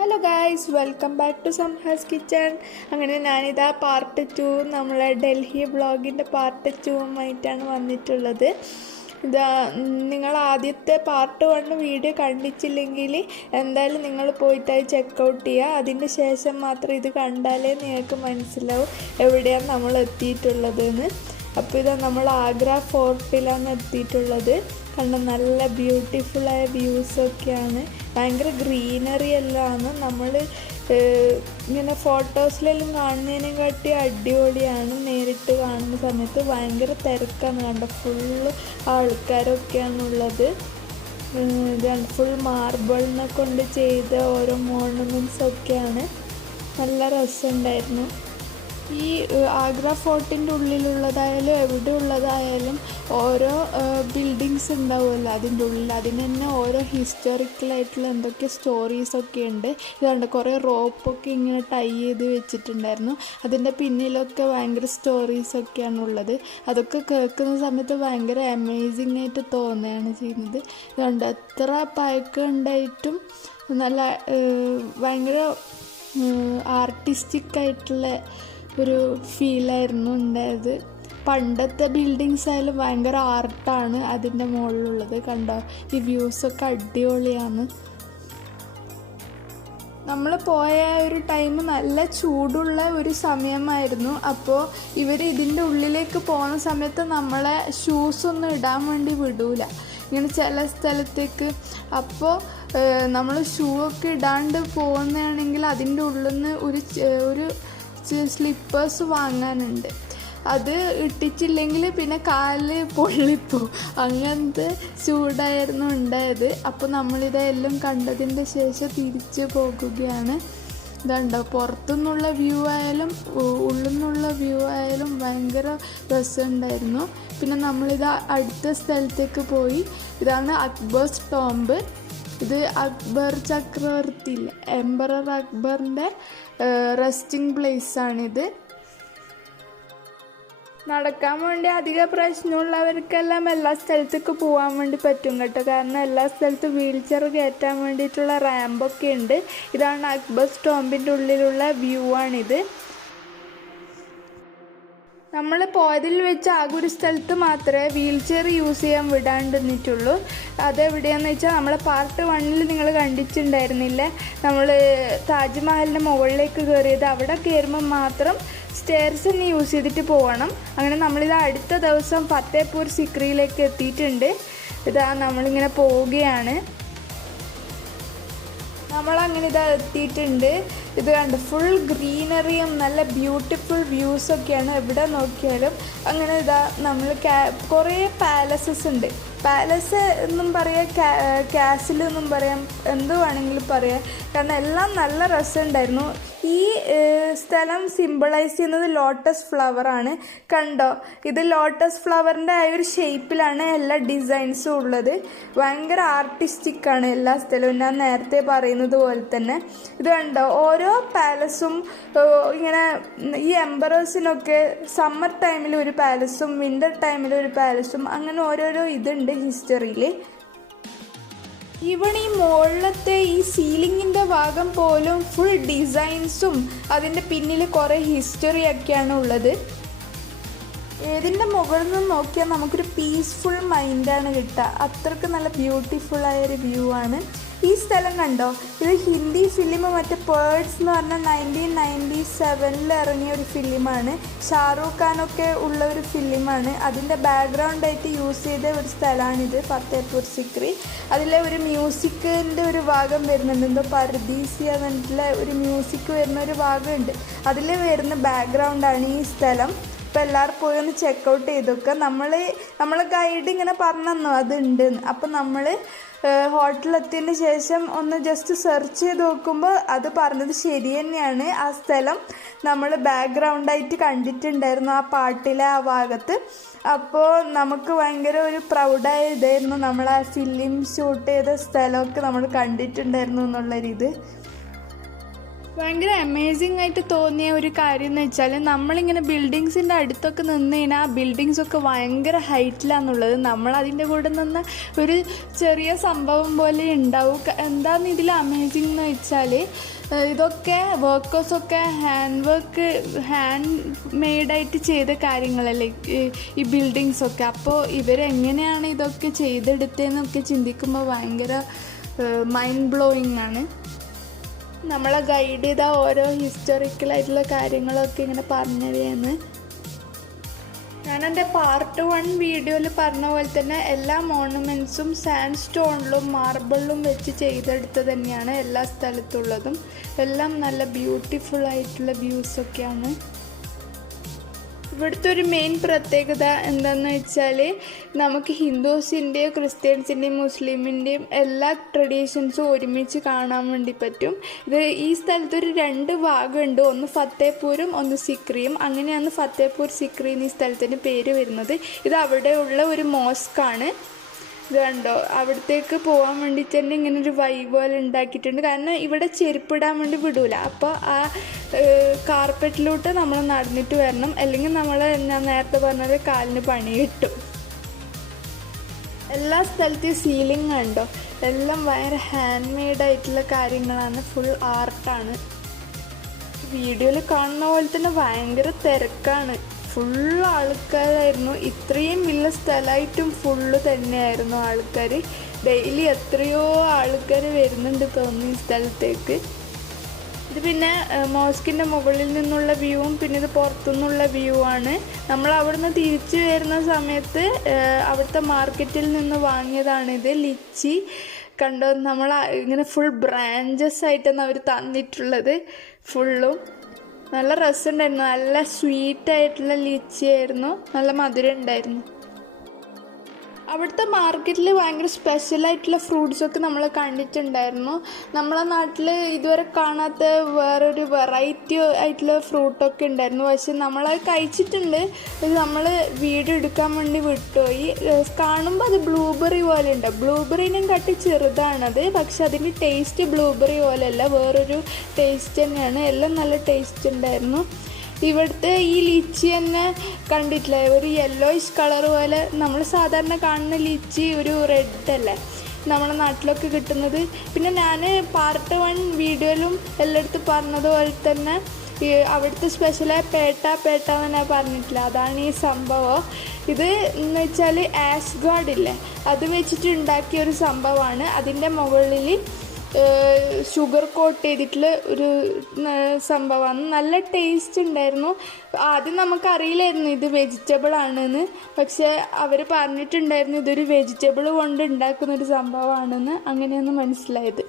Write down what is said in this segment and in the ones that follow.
Hello guys, welcome back to Samha's kitchen. അങ്ങനെ ഞാനിതാ part 2 നമ്മളെ ഡൽഹി വ്ളോഗിൻ്റെ പാർട്ട് 2 വന്നിട്ടുള്ളത്. ഇതാ നിങ്ങൾ ആദ്യത്തെ പാർട്ട് 1 വീഡിയോ കണ്ടിട്ടില്ലെങ്കിൽ എന്തായാലും നിങ്ങൾ പോയിട്ട് അത് ചെക്കൗട്ട് ചെയ്യുക. അതിൻ്റെ ശേഷം മാത്രം ഇത് കണ്ടാലേ നിങ്ങൾക്ക് മനസ്സിലാവും എവിടെയാണ് നമ്മൾ എത്തിയിട്ടുള്ളതെന്ന്. അപ്പോൾ ഇതാ നമ്മൾ ആഗ്ര ഫോർട്ടിലാണ് എത്തിയിട്ടുള്ളത്. കണ്ട നല്ല ബ്യൂട്ടിഫുള്ളായ വ്യൂസൊക്കെയാണ്, ഭയങ്കര ഗ്രീനറി എല്ലാമാണ്. നമ്മൾ ഇങ്ങനെ ഫോട്ടോസിലെല്ലാം കാണുന്നതിനെക്കാട്ടി അടിപൊളിയാണ്. നേരിട്ട് കാണുന്ന സമയത്ത് ഭയങ്കര തിരക്കാണ്. കണ്ട ഫുള്ള് ആൾക്കാരൊക്കെയാണുള്ളത്. ഫുൾ മാർബിളിനെ കൊണ്ട് ചെയ്ത ഓരോ മോണമെൻറ്റ്സൊക്കെയാണ്. നല്ല രസമുണ്ടായിരുന്നു. ഈ ആഗ്ര ഫോർട്ടിൻ്റെ ഉള്ളിലുള്ളതായാലും എവിടെ ഉള്ളതായാലും ഓരോ ബിൽഡിങ്സ് ഉണ്ടാവുമല്ലോ അതിൻ്റെ ഉള്ളിൽ. അതിന് തന്നെ ഓരോ ഹിസ്റ്റോറിക്കലായിട്ടുള്ള എന്തൊക്കെ സ്റ്റോറീസൊക്കെ ഉണ്ട്. ഇതുകൊണ്ട് കുറേ റോപ്പൊക്കെ ഇങ്ങനെ ടൈ ചെയ്ത് വെച്ചിട്ടുണ്ടായിരുന്നു. അതിൻ്റെ പിന്നിലൊക്കെ ഭയങ്കര സ്റ്റോറീസൊക്കെയാണ് ഉള്ളത്. അതൊക്കെ കേൾക്കുന്ന സമയത്ത് ഭയങ്കര അമേസിങ് ആയിട്ട് തോന്നുകയാണ് ചെയ്യുന്നത്. ഇതുകൊണ്ട് എത്ര പഴക്കം ഉണ്ടായിട്ടും നല്ല ഭയങ്കര ആർട്ടിസ്റ്റിക്കായിട്ടുള്ള ഒരു ഫീലായിരുന്നു ഉണ്ടായത്. പണ്ടത്തെ ബിൽഡിങ്സ് ആയാലും ഭയങ്കര ആർട്ടാണ് അതിൻ്റെ മുകളിലുള്ളത്. കണ്ടോ, ഈ വ്യൂസൊക്കെ അടിപൊളിയാണ്. നമ്മൾ പോയ ഒരു ടൈം നല്ല ചൂടുള്ള ഒരു സമയമായിരുന്നു. അപ്പോൾ ഇവർ ഇതിൻ്റെ ഉള്ളിലേക്ക് പോകുന്ന സമയത്ത് നമ്മളെ ഷൂസൊന്നും ഇടാൻ വേണ്ടി വിടൂല ഇങ്ങനെ ചില സ്ഥലത്തേക്ക്. അപ്പോൾ നമ്മൾ ഷൂ ഒക്കെ ഇടാണ്ട് പോകുന്നതാണെങ്കിൽ അതിൻ്റെ ഉള്ളിൽ നിന്ന് ഒരു സ്ലിപ്പേഴ്സ് വാങ്ങാനുണ്ട്. അത് ഇട്ടിട്ടില്ലെങ്കിൽ പിന്നെ കാല് പൊള്ളിപ്പോവും. അങ്ങനത്തെ ചൂടായിരുന്നു ഉണ്ടായത്. അപ്പോൾ നമ്മളിതെല്ലാം കണ്ടതിൻ്റെ ശേഷം തിരിച്ച് പോകുകയാണ്. ഇതുണ്ടോ, പുറത്തുനിന്നുള്ള വ്യൂ ആയാലും ഉള്ളിൽ നിന്നുള്ള വ്യൂ ആയാലും ഭയങ്കര രസമുണ്ടായിരുന്നു. പിന്നെ നമ്മളിത് അടുത്ത സ്ഥലത്തേക്ക് പോയി. ഇതാണ് അക്ബർസ് ടോംബ്. ഇത് അക്ബർ ചക്രവർത്തി ഇല്ല, എംപറർ അക്ബറിൻ്റെ റെസ്റ്റിംഗ് പ്ലേസാണിത്. നടക്കാൻ വേണ്ടി അധിക പ്രശ്നമുള്ളവർക്കെല്ലാം എല്ലാ സ്ഥലത്തേക്ക് പോകാൻ വേണ്ടി പറ്റും കേട്ടോ. കാരണം എല്ലാ സ്ഥലത്തും വീൽ ചെയർ കയറ്റാൻ വേണ്ടിയിട്ടുള്ള റാമ്പൊക്കെ ഉണ്ട്. ഇതാണ് അക്ബർസ് ടോംബിൻ്റെ ഉള്ളിലുള്ള വ്യൂ ആണിത്. നമ്മൾ പോയതിൽ വെച്ച് ആകെ ഒരു സ്ഥലത്ത് മാത്രമേ വീൽ ചെയർ യൂസ് ചെയ്യാൻ വിടാണ്ടിരുന്നിട്ടുള്ളൂ. അതെവിടെയാണെന്ന് വെച്ചാൽ നമ്മളെ പാർട്ട് 1 നിങ്ങൾ കണ്ടിട്ടുണ്ടായിരുന്നില്ലേ, നമ്മൾ താജ്മഹലിൻ്റെ മുകളിലേക്ക് കയറിയത്. അവിടെ കയറുമ്പോൾ മാത്രം സ്റ്റെയർസ് തന്നെ യൂസ് ചെയ്തിട്ട് പോകണം. അങ്ങനെ നമ്മളിത് അടുത്ത ദിവസം ഫത്തേപൂർ സിക്രിയിലേക്ക് എത്തിയിട്ടുണ്ട്. ഇതാ നമ്മളിങ്ങനെ പോവുകയാണ്. നമ്മളങ്ങനെ ഇതാ എത്തിയിട്ടുണ്ട്. ഇത് കണ്ട് ഫുൾ ഗ്രീനറിയും നല്ല ബ്യൂട്ടിഫുൾ വ്യൂസൊക്കെയാണ് എവിടെ നോക്കിയാലും. അങ്ങനെ ഇതാ നമ്മൾ കുറേ പാലസസ് ഉണ്ട്. പാലസ് എന്നും പറയാം, കാസിൽ എന്നും പറയാം, എന്ത് വേണമെങ്കിലും പറയാം. കാരണം എല്ലാം നല്ല രസമുണ്ടായിരുന്നു. ഈ സ്ഥലം സിമ്പിളൈസ് ചെയ്യുന്നത് ലോട്ടസ് ഫ്ലവറാണ്. കണ്ടോ, ഇത് ലോട്ടസ് ഫ്ലവറിൻ്റെ ആ ഒരു ഷേപ്പിലാണ് എല്ലാ ഡിസൈൻസും ഉള്ളത്. ഭയങ്കര ആർട്ടിസ്റ്റിക്കാണ് എല്ലാ സ്ഥലവും, ഞാൻ നേരത്തെ പറയുന്നത് പോലെ തന്നെ. ഇത് കണ്ടോ, ഓരോ പാലസും ഇങ്ങനെ ഈ എംപറേഴ്സിനൊക്കെ സമ്മർ ടൈമിൽ ഒരു പാലസും വിൻ്റർ ടൈമിൽ ഒരു പാലസും അങ്ങനെ ഓരോരോ ഇതുണ്ട് ഹിസ്റ്ററിയിൽ. ഈവൺ ഈ മുകളിലത്തെ ഈ സീലിങ്ങിൻ്റെ ഭാഗം പോലും ഫുൾ ഡിസൈൻസും അതിൻ്റെ പിന്നിൽ കുറേ ഹിസ്റ്ററിയൊക്കെയാണ് ഉള്ളത്. ഏതിൻ്റെ മുകളിൽ നിന്ന് നോക്കിയാൽ നമുക്കൊരു പീസ്ഫുൾ മൈൻഡാണ് കിട്ടുക. അത്രയ്ക്ക് നല്ല ബ്യൂട്ടിഫുള്ളായൊരു വ്യൂ ആണ്. ഈ സ്ഥലം കണ്ടോ, ഇത് ഹിന്ദി ഫിലിം മറ്റേ പേർഡ്സ് എന്ന് പറഞ്ഞ 1997 ഇറങ്ങിയ ഒരു ഫിലിമാണ്. ഷാറൂഖ് ഖാനൊക്കെ ഉള്ള ഒരു ഫിലിമാണ്. അതിൻ്റെ ബാക്ക്ഗ്രൗണ്ടായിട്ട് യൂസ് ചെയ്ത ഒരു സ്ഥലമാണിത്, ഫത്തേപൂർ സിക്രി. അതിലെ ഒരു മ്യൂസിക്കിൻ്റെ ഒരു ഭാഗം വരുന്നുണ്ട്, എന്തോ പർദീസി എന്നിട്ടുള്ള ഒരു മ്യൂസിക് വരുന്ന ഒരു ഭാഗമുണ്ട്. അതിൽ വരുന്ന ബാക്ക്ഗ്രൗണ്ടാണ് ഈ സ്ഥലം. അപ്പോൾ എല്ലാവരും പോയി ഒന്ന് ചെക്കൗട്ട് ചെയ്തൊക്കെ. നമ്മളെ ഗൈഡ് ഇങ്ങനെ പറഞ്ഞു അതുണ്ട്. അപ്പോൾ നമ്മൾ ഹോട്ടലെത്തിയതിന് ശേഷം ഒന്ന് ജസ്റ്റ് സെർച്ച് ചെയ്ത് നോക്കുമ്പോൾ അത് പറഞ്ഞത് ശരി തന്നെയാണ്. ആ സ്ഥലം നമ്മൾ ബാക്ക്ഗ്രൗണ്ടായിട്ട് കണ്ടിട്ടുണ്ടായിരുന്നു ആ പാട്ടിലെ ആ ഭാഗത്ത്. അപ്പോൾ നമുക്ക് ഭയങ്കര ഒരു പ്രൗഡായ ഇതായിരുന്നു. നമ്മൾ ആ ഫിലിം ഷൂട്ട് ചെയ്ത സ്ഥലമൊക്കെ നമ്മൾ കണ്ടിട്ടുണ്ടായിരുന്നു എന്നുള്ളൊരിത്. ഭയങ്കര അമേസിങ് ആയിട്ട് തോന്നിയ ഒരു കാര്യം എന്ന് വെച്ചാൽ നമ്മളിങ്ങനെ ബിൽഡിങ്സിൻ്റെ അടുത്തൊക്കെ നിന്ന് കഴിഞ്ഞാൽ ആ ബിൽഡിങ്സൊക്കെ ഭയങ്കര ഹൈറ്റിലാണെന്നുള്ളത്. നമ്മൾ അതിൻ്റെ കൂടെ നിന്ന് ഒരു ചെറിയ സംഭവം പോലെ ഉണ്ടാവും. എന്താണെന്ന് ഇതിൽ അമേസിങ് എന്ന് വെച്ചാൽ ഇതൊക്കെ വർക്കേഴ്സൊക്കെ ഹാൻഡ് മെയ്ഡായിട്ട് ചെയ്ത കാര്യങ്ങളല്ലേ ഈ ബിൽഡിങ്സൊക്കെ. അപ്പോൾ ഇവരെങ്ങനെയാണ് ഇതൊക്കെ ചെയ്തെടുത്തതെന്നൊക്കെ ചിന്തിക്കുമ്പോൾ ഭയങ്കര മൈൻഡ് ബ്ലോയിങ് ആണ്. നമ്മളെ ഗൈഡ് ചെയ്ത ഓരോ ഹിസ്റ്റോറിക്കലായിട്ടുള്ള കാര്യങ്ങളൊക്കെ ഇങ്ങനെ പറഞ്ഞു തരികയാണ്. ഞാൻ എൻ്റെ പാർട്ട് 1 വീഡിയോയിൽ പറഞ്ഞ പോലെ തന്നെ എല്ലാ മോണുമെൻറ്റ്സും സാൻഡ് സ്റ്റോണിലും മാർബിളിലും വെച്ച് ചെയ്തെടുത്തത് തന്നെയാണ് എല്ലാ സ്ഥലത്തുള്ളതും. എല്ലാം നല്ല ബ്യൂട്ടിഫുൾ ആയിട്ടുള്ള വ്യൂസൊക്കെയാണ്. ഇവിടുത്തെ ഒരു മെയിൻ പ്രത്യേകത എന്താണെന്ന് വെച്ചാൽ നമുക്ക് ഹിന്ദുസിൻ്റെയും ക്രിസ്ത്യൻസിൻ്റെയും മുസ്ലിമിൻ്റെയും എല്ലാ ട്രഡീഷൻസും ഒരുമിച്ച് കാണാൻ വേണ്ടി പറ്റും. ഈ സ്ഥലത്തൊരു 2 ഭാഗമുണ്ട്, ഒന്ന് ഫത്തേപൂരും ഒന്ന് സിക്രിയും. അങ്ങനെയാണ് ഫത്തേപൂർ സിക്രി എന്നീ സ്ഥലത്തിന് പേര് വരുന്നത്. ഇത് അവിടെയുള്ള ഒരു മോസ്കാണ്. ഇത് കണ്ടോ, അവിടത്തേക്ക് പോകാൻ വേണ്ടിയിട്ട് തന്നെ ഇങ്ങനെ ഒരു വഴി പോലെ ഉണ്ടാക്കിയിട്ടുണ്ട്. കാരണം ഇവിടെ ചെരുപ്പിടാൻ വേണ്ടി വിടൂല. അപ്പോൾ ആ കാർപ്പറ്റിലോട്ട് നമ്മൾ നടന്നിട്ട് വരണം, അല്ലെങ്കിൽ ഞാൻ നേരത്തെ പറഞ്ഞത് കാലിന് പണി കിട്ടും. എല്ലാ സ്ഥലത്തെയും സീലിംഗ് കണ്ടോ, എല്ലാം ഭയങ്കര ഹാൻഡ് മെയ്ഡായിട്ടുള്ള കാര്യങ്ങളാണ്, ഫുൾ ആർട്ടാണ്. വീഡിയോയിൽ കാണുന്ന പോലെ തന്നെ ഭയങ്കര തിരക്കാണ്, ഫുൾ ആൾക്കാരായിരുന്നു. ഇത്രയും വലിയ സ്ഥലമായിട്ടും ഫുള്ള് തന്നെയായിരുന്നു ആൾക്കാർ. ഡെയിലി എത്രയോ ആൾക്കാർ വരുന്നുണ്ട് തോന്നുന്നു ഈ സ്ഥലത്തേക്ക്. ഇത് പിന്നെ മോസ്കിൻ്റെ മുകളിൽ നിന്നുള്ള വ്യൂവും പിന്നെ ഇത് പുറത്തുനിന്നുള്ള വ്യൂ ആണ്. നമ്മൾ അവിടുന്ന് തിരിച്ചു വരുന്ന സമയത്ത് അവിടുത്തെ മാർക്കറ്റിൽ നിന്ന് വാങ്ങിയതാണിത്, ലിച്ചി. കണ്ടോ, നമ്മൾ ഇങ്ങനെ ഫുൾ ബ്രാഞ്ചസ് ആയിട്ടാണ് അവർ തന്നിട്ടുള്ളത്. ഫുള്ളും നല്ല രസമുണ്ടായിരുന്നു, നല്ല സ്വീറ്റായിട്ടുള്ള ലിച്ചി ആയിരുന്നു, നല്ല മധുരം ഉണ്ടായിരുന്നു. അവിടുത്തെ മാർക്കറ്റിൽ ഭയങ്കര സ്പെഷ്യലായിട്ടുള്ള ഫ്രൂട്ട്സൊക്കെ നമ്മൾ കണ്ടിട്ടുണ്ടായിരുന്നു. നമ്മളെ നാട്ടിൽ ഇതുവരെ കാണാത്ത വേറൊരു വെറൈറ്റി ആയിട്ടുള്ള ഫ്രൂട്ടൊക്കെ ഉണ്ടായിരുന്നു. പക്ഷെ നമ്മളത് കഴിച്ചിട്ടുണ്ട്, ഇത് നമ്മൾ വീഡിയോ എടുക്കാൻ വേണ്ടി വിട്ടുപോയി. കാണുമ്പോൾ അത് ബ്ലൂബെറി പോലെ ഉണ്ട്, ബ്ലൂബെറിനും കാട്ടി ചെറുതാണത്. പക്ഷെ അതിൻ്റെ ടേസ്റ്റ് ബ്ലൂബെറി പോലെയല്ല, വേറൊരു ടേസ്റ്റ് തന്നെയാണ്. എല്ലാം നല്ല ടേസ്റ്റ് ഉണ്ടായിരുന്നു. ഇവിടുത്തെ ഈ ലിച്ചി തന്നെ കണ്ടിട്ടില്ല, ഒരു യെല്ലോയിഷ് കളർ പോലെ. നമ്മൾ സാധാരണ കാണുന്ന ലിച്ചി ഒരു റെഡ് അല്ലേ നമ്മുടെ നാട്ടിലൊക്കെ കിട്ടുന്നത്. പിന്നെ ഞാൻ പാർട്ട് 1 വീഡിയോയിലും എല്ലായിടത്തും പറഞ്ഞതുപോലെ തന്നെ അവിടുത്തെ സ്പെഷ്യലായ പേട്ട എന്ന് ഞാൻ പറഞ്ഞിട്ടില്ല, അതാണ് ഈ സംഭവം. ഇത് എന്ന് വെച്ചാൽ ആഷ് ഗാർഡ് ഇല്ലേ, അത് വെച്ചിട്ട് ഉണ്ടാക്കിയ ഒരു സംഭവമാണ്. അതിൻ്റെ മുകളിൽ ഷുഗർ കോട്ട് ചെയ്തിട്ടുള്ള ഒരു സംഭവമാണ്. നല്ല ടേസ്റ്റ് ഉണ്ടായിരുന്നു. ആദ്യം നമുക്കറിയില്ലായിരുന്നു ഇത് വെജിറ്റബിൾ ആണെന്ന്, പക്ഷെ അവർ പറഞ്ഞിട്ടുണ്ടായിരുന്നു ഇതൊരു വെജിറ്റബിൾ കൊണ്ട് ഉണ്ടാക്കുന്നൊരു സംഭവമാണെന്ന്. അങ്ങനെയൊന്ന് മനസ്സിലായത്.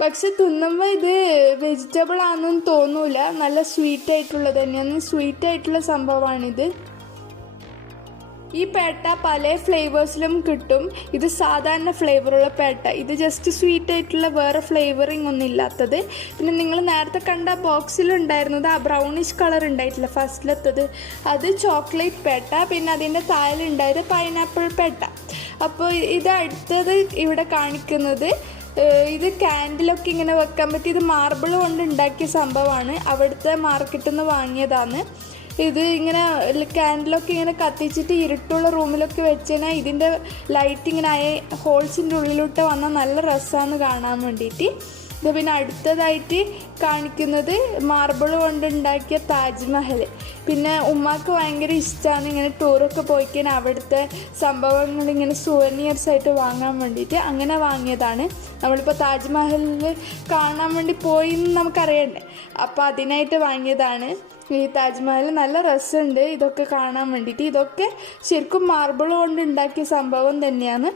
പക്ഷെ തിന്നുമ്പോൾ ഇത് വെജിറ്റബിൾ ആണെന്ന് തോന്നൂല, നല്ല സ്വീറ്റായിട്ടുള്ളത് തന്നെയാണ്. സ്വീറ്റായിട്ടുള്ള സംഭവമാണിത്. ഈ പേട്ട പല ഫ്ലേവേഴ്സിലും കിട്ടും. ഇത് സാധാരണ ഫ്ലേവറുള്ള പേട്ട, ഇത് ജസ്റ്റ് സ്വീറ്റ് ആയിട്ടുള്ള വേറെ ഫ്ലേവറിങ് ഒന്നും ഇല്ലാത്തത്. പിന്നെ നിങ്ങൾ നേരത്തെ കണ്ട ബോക്സിലുണ്ടായിരുന്നത് ആ ബ്രൗണിഷ് കളർ ഉണ്ടായിട്ടില്ല ഫസ്റ്റിലെത്തത്, അത് ചോക്ലേറ്റ് പേട്ട. പിന്നെ അതിൻ്റെ താഴെയുണ്ടായത് പൈനാപ്പിൾ പേട്ട. അപ്പോൾ ഇത് അടുത്തത് ഇവിടെ കാണിക്കുന്നത് ഇത് ക്യാൻഡിലൊക്കെ ഇങ്ങനെ വെക്കാൻ പറ്റി. ഇത് മാർബിൾ കൊണ്ട് ഉണ്ടാക്കിയ സംഭവമാണ്, അവിടുത്തെ മാർക്കറ്റിൽ നിന്ന് വാങ്ങിയതാണ്. ഇത് ഇങ്ങനെ ക്യാൻഡിലൊക്കെ ഇങ്ങനെ കത്തിച്ചിട്ട് ഇരുട്ടുള്ള റൂമിലൊക്കെ വെച്ച് കഴിഞ്ഞാൽ ഇതിൻ്റെ ലൈറ്റ് ഇങ്ങനെ ആയ ഹോൾസിൻ്റെ ഉള്ളിലോട്ട് വന്നാൽ നല്ല രസമാണ് കാണാൻ വേണ്ടിയിട്ട്. ഇത് പിന്നെ അടുത്തതായിട്ട് കാണിക്കുന്നത് മാർബിൾ കൊണ്ടുണ്ടാക്കിയ താജ്മഹൽ. പിന്നെ ഉമ്മാക്ക് ഭയങ്കര ഇഷ്ടമാണ് ഇങ്ങനെ ടൂറൊക്കെ പോയിക്കഴിഞ്ഞാൽ അവിടുത്തെ സംഭവങ്ങൾ ഇങ്ങനെ സുവനിയേഴ്സ് ആയിട്ട് വാങ്ങാൻ വേണ്ടിയിട്ട്, അങ്ങനെ വാങ്ങിയതാണ്. നമ്മളിപ്പോൾ താജ്മഹലിൽ കാണാൻ വേണ്ടി പോയി എന്ന് നമുക്കറിയണ്ടേ, അപ്പോൾ അതിനായിട്ട് വാങ്ങിയതാണ് ഈ താജ്മഹൽ. നല്ല രസമുണ്ട് ഇതൊക്കെ കാണാൻ വേണ്ടിയിട്ട്. ഇതൊക്കെ ശരിക്കും മാർബിൾ കൊണ്ട് ഉണ്ടാക്കിയ സംഭവം തന്നെയാണ്.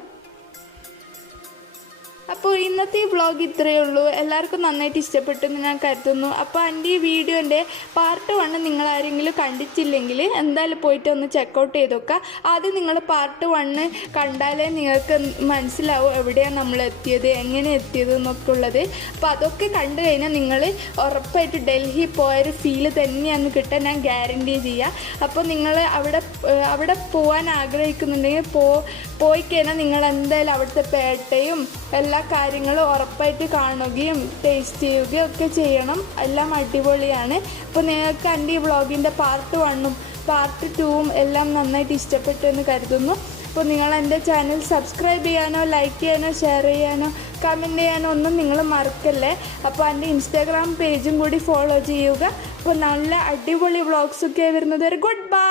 അപ്പോൾ ഇന്നത്തെ ഈ വ്ളോഗ് ഇത്രയേ ഉള്ളൂ. എല്ലാവർക്കും നന്നായിട്ട് ഇഷ്ടപ്പെട്ടെന്ന് ഞാൻ കരുതുന്നു. അപ്പോൾ എൻ്റെ ഈ വീഡിയോൻ്റെ പാർട്ട് 1 നിങ്ങൾ ആരെങ്കിലും കണ്ടിട്ടില്ലെങ്കിൽ എന്തായാലും പോയിട്ട് ഒന്ന് ചെക്കൗട്ട് ചെയ്ത് നോക്കുക. ആദ്യം നിങ്ങൾ പാർട്ട് 1 കണ്ടാലേ നിങ്ങൾക്ക് മനസ്സിലാവും എവിടെയാണ് നമ്മൾ എത്തിയത്, എങ്ങനെ എത്തിയത് എന്നൊക്കെ ഉള്ളത്. അപ്പോൾ അതൊക്കെ കണ്ടു കഴിഞ്ഞാൽ നിങ്ങൾ ഉറപ്പായിട്ട് ഡൽഹി പോയൊരു ഫീല് തന്നെയാണ് കിട്ടാൻ ഞാൻ ഗ്യാരണ്ടി ചെയ്യുക. അപ്പോൾ നിങ്ങൾ അവിടെ പോകാൻ ആഗ്രഹിക്കുന്നുണ്ടെങ്കിൽ പോയി കഴിഞ്ഞാൽ നിങ്ങൾ എന്തായാലും അവിടുത്തെ പേട്ടയും എല്ലാ എല്ലാ കാര്യങ്ങളും ഉറപ്പായിട്ട് കാണുകയും ടേസ്റ്റ് ചെയ്യുകയും ഒക്കെ ചെയ്യണം. എല്ലാം അടിപൊളിയാണ്. അപ്പോൾ നിങ്ങൾക്ക് എൻ്റെ ഈ വ്ളോഗിൻ്റെ പാർട്ട് 1ഉം പാർട്ട് 2ഉം എല്ലാം നന്നായിട്ട് ഇഷ്ടപ്പെട്ടു എന്ന് കരുതുന്നു. അപ്പോൾ നിങ്ങൾ എൻ്റെ ചാനൽ സബ്സ്ക്രൈബ് ചെയ്യാനോ ലൈക്ക് ചെയ്യാനോ ഷെയർ ചെയ്യാനോ കമൻറ്റ് ചെയ്യാനോ ഒന്നും നിങ്ങൾ മറക്കല്ലേ. അപ്പോൾ എൻ്റെ ഇൻസ്റ്റാഗ്രാം പേജും കൂടി ഫോളോ ചെയ്യുക. അപ്പോൾ നല്ല അടിപൊളി വ്ളോഗ്സൊക്കെ വരുന്നത്. Good bye.